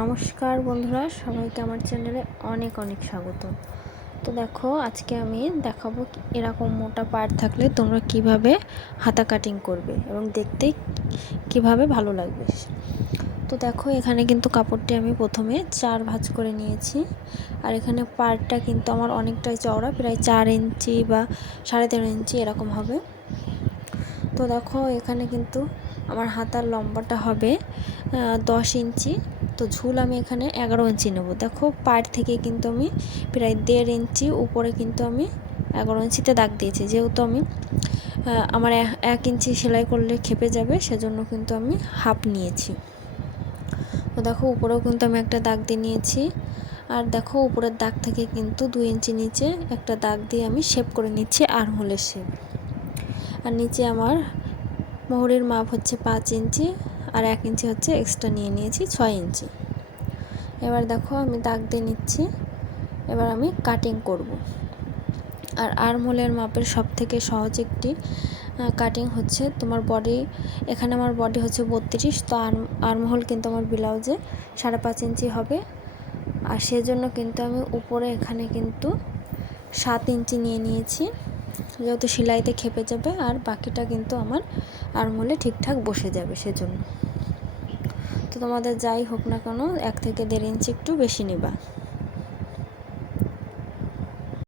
নমস্কার বন্ধুরা, সবাইকে আমার চ্যানেলে অনেক অনেক স্বাগত। তো দেখো, আজকে আমি দেখাবো এরকম মোটা পাড় থাকলে তোমরা কিভাবে হাতা কাটিং করবে এবং দেখতে কিভাবে ভালো লাগবে। তো দেখো, এখানে কিন্তু কাপড়টি আমি প্রথমে 4 ভাঁজ করে নিয়েছি। আর এখানে পাড়টা কিন্তু আমার অনেকটাই চওড়া, প্রায় 4 ইঞ্চি বা 3.5 ইঞ্চি এরকম হবে। তো দেখো, এখানে কিন্তু আমার হাতার লম্বাটা হবে 10 ইঞ্চি। তো ঝুল আমি এখানে 11 ইঞ্চি নেব। দেখো, পাড় থেকে কিন্তু আমি প্রায় 1.5 ইঞ্চি উপরে কিন্তু আমি 11 ইঞ্চিতে দাগ দিয়েছি, যেহেতু আমি আমার 1 ইঞ্চি সেলাই করলে খেপে যাবে, সেজন্য কিন্তু আমি হাফ নিয়েছি। তো দেখো, উপরেও কিন্তু আমি একটা দাগ দিয়ে নিয়েছি। আর দেখো, উপরের দাগ থেকে কিন্তু 2 ইঞ্চি নিচে একটা দাগ দিয়ে আমি শেপ করে নিচ্ছি আর্মহোলের শেপ। আর নিচে আমার মোহরের মাপ হচ্ছে 5 ইঞ্চি, আর 1 ইঞ্চি হচ্ছে এক্সট্রা নিয়ে নিয়েছি 6 ইঞ্চি। এবার দেখো, আমি দাগ দিয়ে নিচ্ছি। এবার আমি কাটিং করব। আর আর্মহোলের মাপের সব থেকে সহজ একটি কাটিং হচ্ছে তোমার বডি। এখানে আমার বডি হচ্ছে 32, তো আর্মহোল কিন্তু আমার ব্লাউজে 5.5 ইঞ্চি হবে। আর সেজন্য কিন্তু আমি উপরে এখানে কিন্তু 7 ইঞ্চি নিয়ে নিয়েছি, যেহেতু সেলাইতে খেপে যাবে, আর বাকিটা কিন্তু আমার আর্মহোলে ঠিকঠাক বসে যাবে সেজন্য। তো তোমাদের যাই হোক না কেন, 1 থেকে 1.5 ইঞ্চি একটু বেশি নেবা।